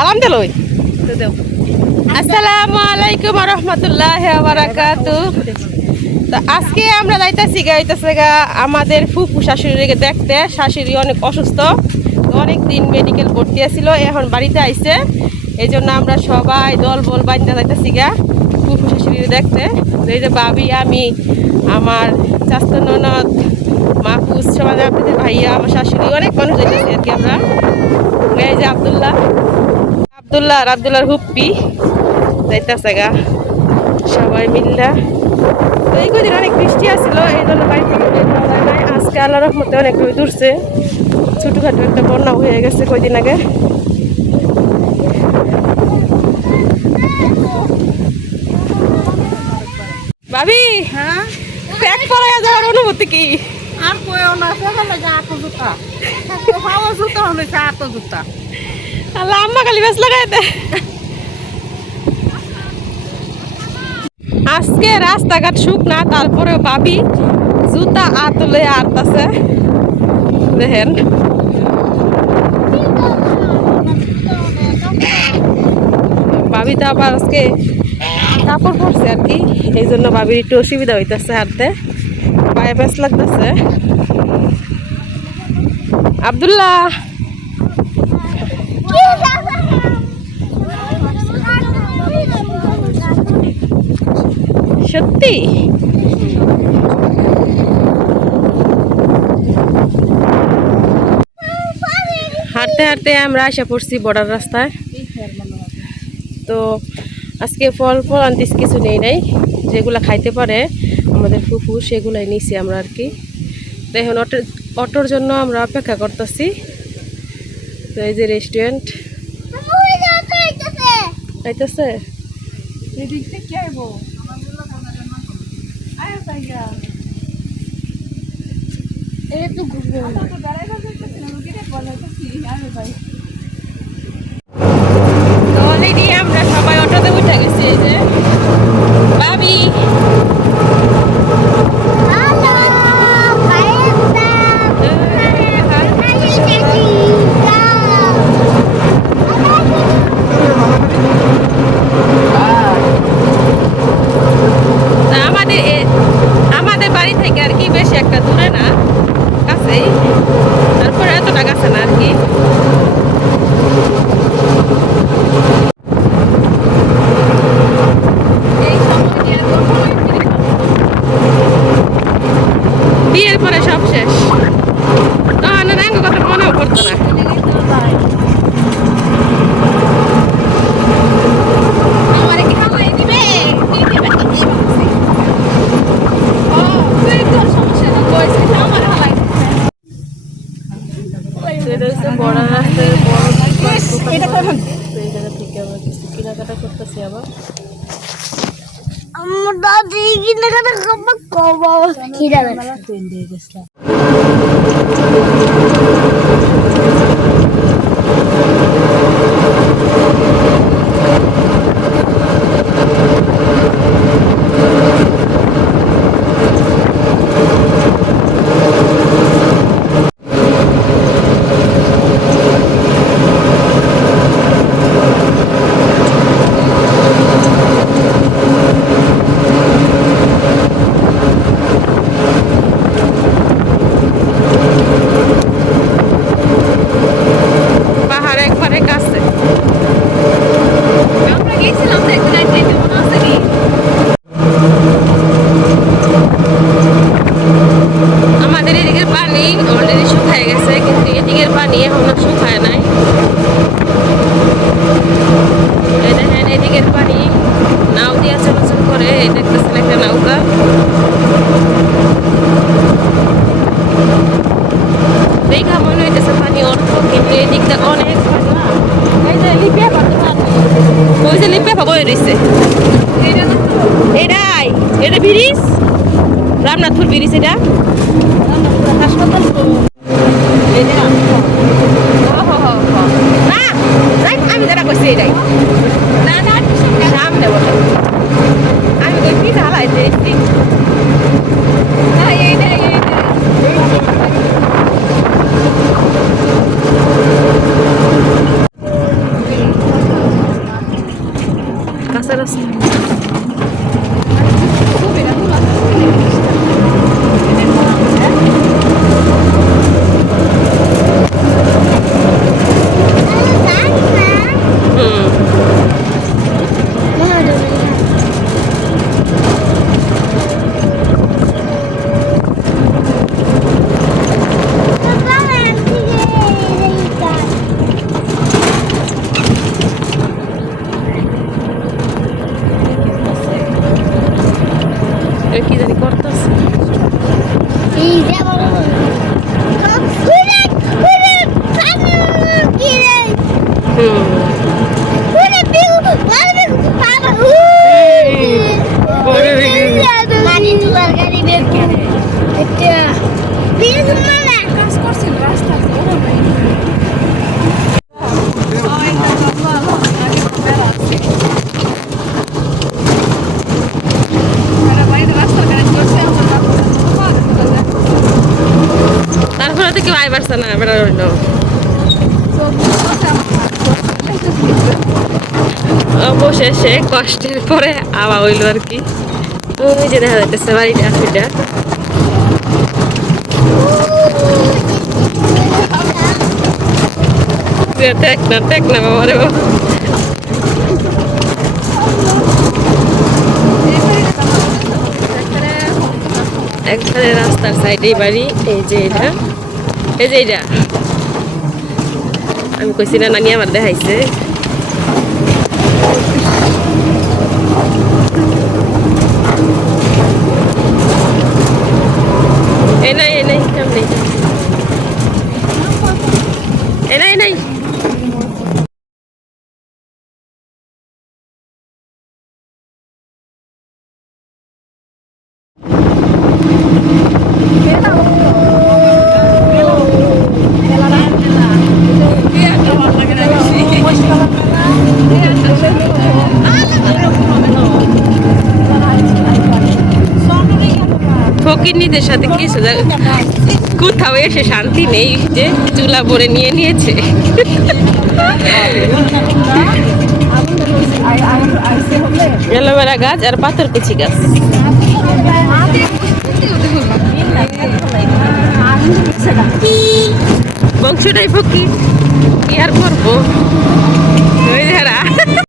সালাম দিল আসসালামু আলাইকুম ওয়া রাহমাতুল্লাহি ওয়া বারাকাতুহু। তো আজকে আমরা যাইতেছি গা আমাদের ফুফু শাশুড়িকে দেখতে। শাশুড়ি অনেক অসুস্থ, অনেক দিন মেডিকেল ভর্তি আছিল, এখন বাড়িতে আইছে। এই জন্য আমরা সবাই দল বল বান্ধা যাইতেছি গা ফুফু শাশুড়ি দেখতে। এই যে ভাবি, আমি, আমার চাচা ননদ, মাহফুজ, সবাই আপনাদের ভাইয়া, আমার শাশুড়ি, অনেক মানুষ যাইতেছি আর কি আমরা। এই যে আব্দুল্লাহর হুপ্পি যাইতেছে গা সবাই মিল্লা। তো এই কদিন অনেক বৃষ্টি আসছিল, এই জন্য বাড়ি থেকে বের হওয়া যায় নাই। আজকে আল্লাহর রহমতে অনেক রোদ উঠছে, ছোটোখাটো একটা বন্যা হয়ে গেছে কয়দিন আগে। ভাবি, হ্যাঁ প্যাক পরাইয়া যাওয়ার অনুভূতি কি? আর কইও না, সকালে যা এত জুতা, ভালো জুতা হলে যা এত জুতা। আল্লাহ, আম্মা খালি বেশ লাগাই দেয়। আজকে রাস্তাঘাট শুকনা, তারপরে ভাবি জুতা আতলে আটতাছে, দেখেন। ভাবি তো আবার আজকে কাপড় পরছে আর কি, এই জন্য ভাবির একটু অসুবিধা হইতেছে, হাঁটতে পায়ে বেশ লাগতেছে। আব্দুল্লাহ, সত্যি হাঁটতে হাঁটতে আমরা আসা পড়ছি বর্ডার রাস্তায়। তো আজকে ফল আনতিস কিছু নেই নাই, যেগুলা খাইতে পারে আমাদের ফুফু সেগুলাই নিছি আমরা আর কি। তো এখন অটোর জন্য আমরা অপেক্ষা করতেছি। তো এই যে রেস্টুরেন্ট আইতেছে, অলরেডি আমরা সবাই অটোতে উঠে গেছি। এই যে ভাবি, আমাদের বাড়ি থেকে আর কি বেশি একটা দূরে না, কাছেই, তারপরে এতটা কাছে না আর কি। বিয়ের পরে সব শেষ, তখন রাঙ্গ কথা মনেও পড়তো না। কেনাকাটা করতেছি আবার। আমাদের এদিকের পানি অলরেডি শুকায় গেছে, কিন্তু এদিকের পানি এখনো শুকায় নাই। এই দেখেন, এদিকের পানি নাও দিয়ে চলাচল করে, এই দেখতেছেন একটা নৌকা। দেখা মনে হইতেছে পানি অল্প, কিন্তু এদিকটা অনেক পানি। এই যে লিপিয়া পানি, ওই যে লিপিয়া পাবো রয়েছে, এটা ব্রিজ, রামনাথপুর ব্রিজ। এটা হাসপাতাল, আমি যারা করছি এটাই সামনে বলে, আমি কি চালাইতে তো কেউ আই পারছে না বেড়ার হইল অবশেষে কষ্টের পরে আওয়া হইলো আর কি। ওই যে দেখা যাইতেছে বাড়িটা সেটা টেক না বাবা রে বাবা। একবারে রাস্তার সাইডেই বাড়ি। এই যে এটা এই যে এটা আমি কইছি না নানি আমার দেখাইছে। এই নাই সামনে এই নাই ফকিরনিদের সাথে কিছু কোথাও এসে শান্তি নেই, যে চুলা ভরে নিয়ে নিয়েছে। এলোভেরা গাছ আর পাথরকুচি গাছ। বংশটাই ফকির, কি আর করবো।